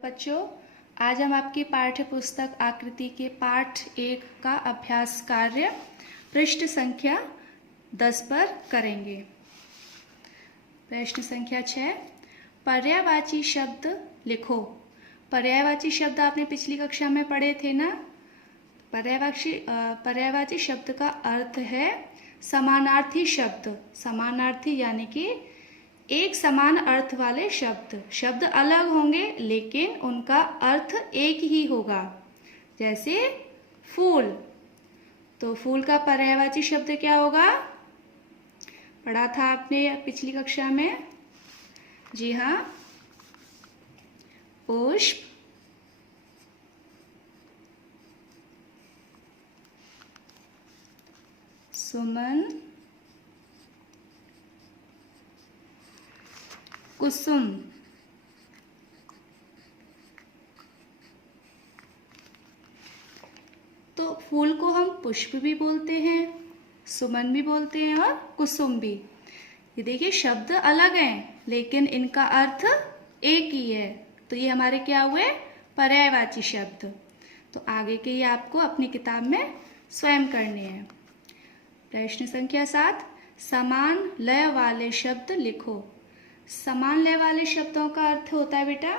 बच्चों, आज हम आपकी पाठ्य पुस्तक आकृति के पाठ 1 का अभ्यास कार्य पृष्ठ संख्या 10 पर करेंगे। प्रश्न संख्या 6, पर्यायवाची शब्द लिखो। पर्यायवाची शब्द आपने पिछली कक्षा में पढ़े थे ना। पर्यायवाची शब्द का अर्थ है समानार्थी शब्द। समानार्थी यानी कि एक समान अर्थ वाले शब्द। शब्द अलग होंगे लेकिन उनका अर्थ एक ही होगा। जैसे फूल, तो फूल का पर्यायवाची शब्द क्या होगा? पढ़ा था आपने पिछली कक्षा में। जी हाँ, पुष्प, सुमन, कुसुम। तो फूल को हम पुष्प भी बोलते हैं, सुमन भी बोलते हैं और कुसुम भी। ये देखिए शब्द अलग हैं लेकिन इनका अर्थ एक ही है। तो ये हमारे क्या हुए? पर्यायवाची शब्द। तो आगे के ये आपको अपनी किताब में स्वयं करने हैं। प्रश्न संख्या 7, समान लय वाले शब्द लिखो। समान लय वाले शब्दों का अर्थ होता है बेटा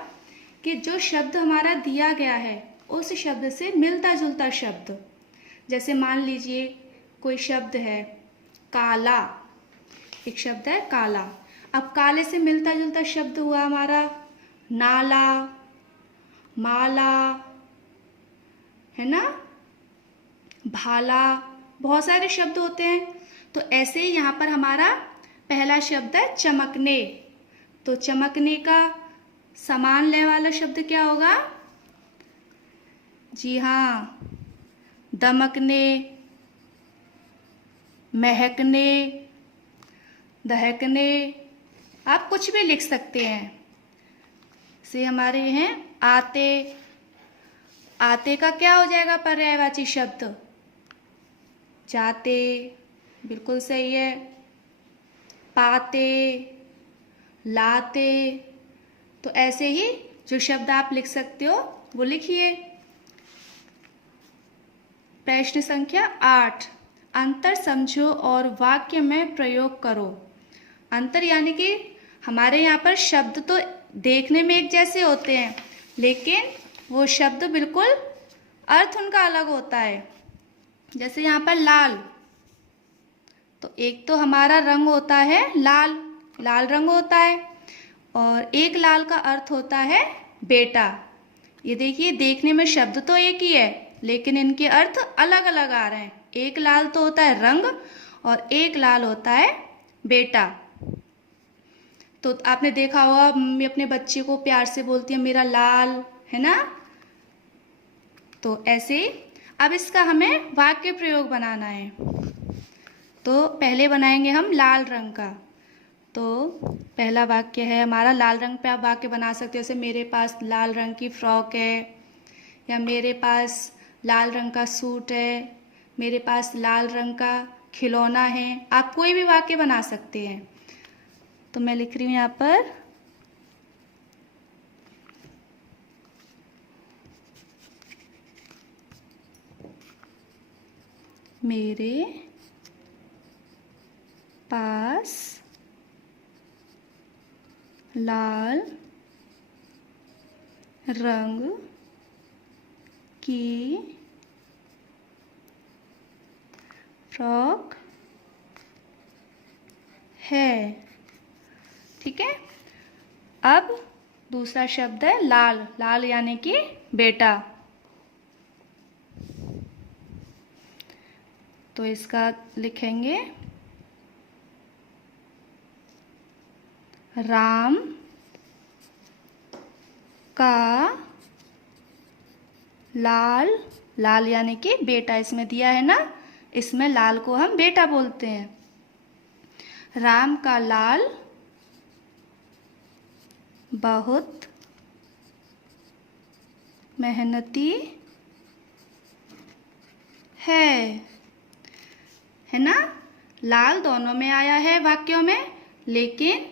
कि जो शब्द हमारा दिया गया है उस शब्द से मिलता जुलता शब्द। जैसे मान लीजिए कोई शब्द है काला, एक शब्द है काला। अब काले से मिलता जुलता शब्द हुआ हमारा नाला, माला, है ना, भाला। बहुत सारे शब्द होते हैं। तो ऐसे ही यहाँ पर हमारा पहला शब्द है चमकने। तो चमकने का समान लय वाला शब्द क्या होगा? जी हाँ, दमकने, महकने, दहकने। आप कुछ भी लिख सकते हैं। से हमारे हैं आते। आते का क्या हो जाएगा पर्यायवाची शब्द? जाते, बिल्कुल सही है। पाते, लाते। तो ऐसे ही जो शब्द आप लिख सकते हो वो लिखिए। प्रश्न संख्या 8, अंतर समझो और वाक्य में प्रयोग करो। अंतर यानी कि हमारे यहाँ पर शब्द तो देखने में एक जैसे होते हैं लेकिन वो शब्द बिल्कुल अर्थ उनका अलग होता है। जैसे यहाँ पर लाल, तो एक तो हमारा रंग होता है लाल, लाल रंग होता है, और एक लाल का अर्थ होता है बेटा। ये देखिए देखने में शब्द तो एक ही है लेकिन इनके अर्थ अलग अलग आ रहे हैं। एक लाल तो होता है रंग और एक लाल होता है बेटा। तो आपने देखा होगा मम्मी अपने बच्चे को प्यार से बोलती है मेरा लाल, है ना। तो ऐसे अब इसका हमें वाक्य प्रयोग बनाना है। तो पहले बनाएंगे हम लाल रंग का। तो पहला वाक्य है हमारा, लाल रंग पे आप वाक्य बना सकते हो। जैसे मेरे पास लाल रंग की फ्रॉक है, या मेरे पास लाल रंग का सूट है, मेरे पास लाल रंग का खिलौना है। आप कोई भी वाक्य बना सकते हैं। तो मैं लिख रही हूँ यहाँ पर, मेरे पास लाल रंग की फ्रॉक है। ठीक है। अब दूसरा शब्द है लाल। लाल यानी कि बेटा। तो इसका लिखेंगे राम का लाल। लाल यानी कि बेटा इसमें दिया है ना, इसमें लाल को हम बेटा बोलते हैं। राम का लाल बहुत मेहनती है ना। लाल दोनों में आया है वाक्यों में लेकिन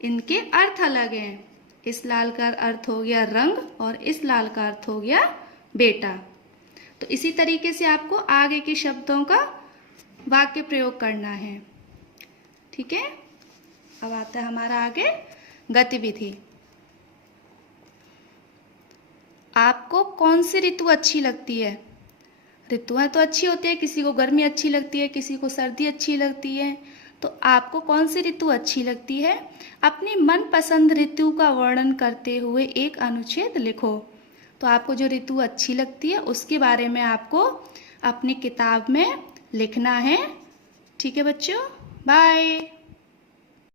इनके अर्थ अलग हैं। इस लाल का अर्थ हो गया रंग और इस लाल का अर्थ हो गया बेटा। तो इसी तरीके से आपको आगे के शब्दों का वाक्य प्रयोग करना है। ठीक है, अब आता है हमारा आगे गतिविधि। आपको कौन सी ऋतु अच्छी लगती है? ऋतुएं तो अच्छी होती है, किसी को गर्मी अच्छी लगती है, किसी को सर्दी अच्छी लगती है। तो आपको कौन सी ऋतु अच्छी लगती है? अपनी मनपसंद ऋतु का वर्णन करते हुए एक अनुच्छेद लिखो। तो आपको जो ऋतु अच्छी लगती है उसके बारे में आपको अपनी किताब में लिखना है। ठीक है बच्चों, बाय।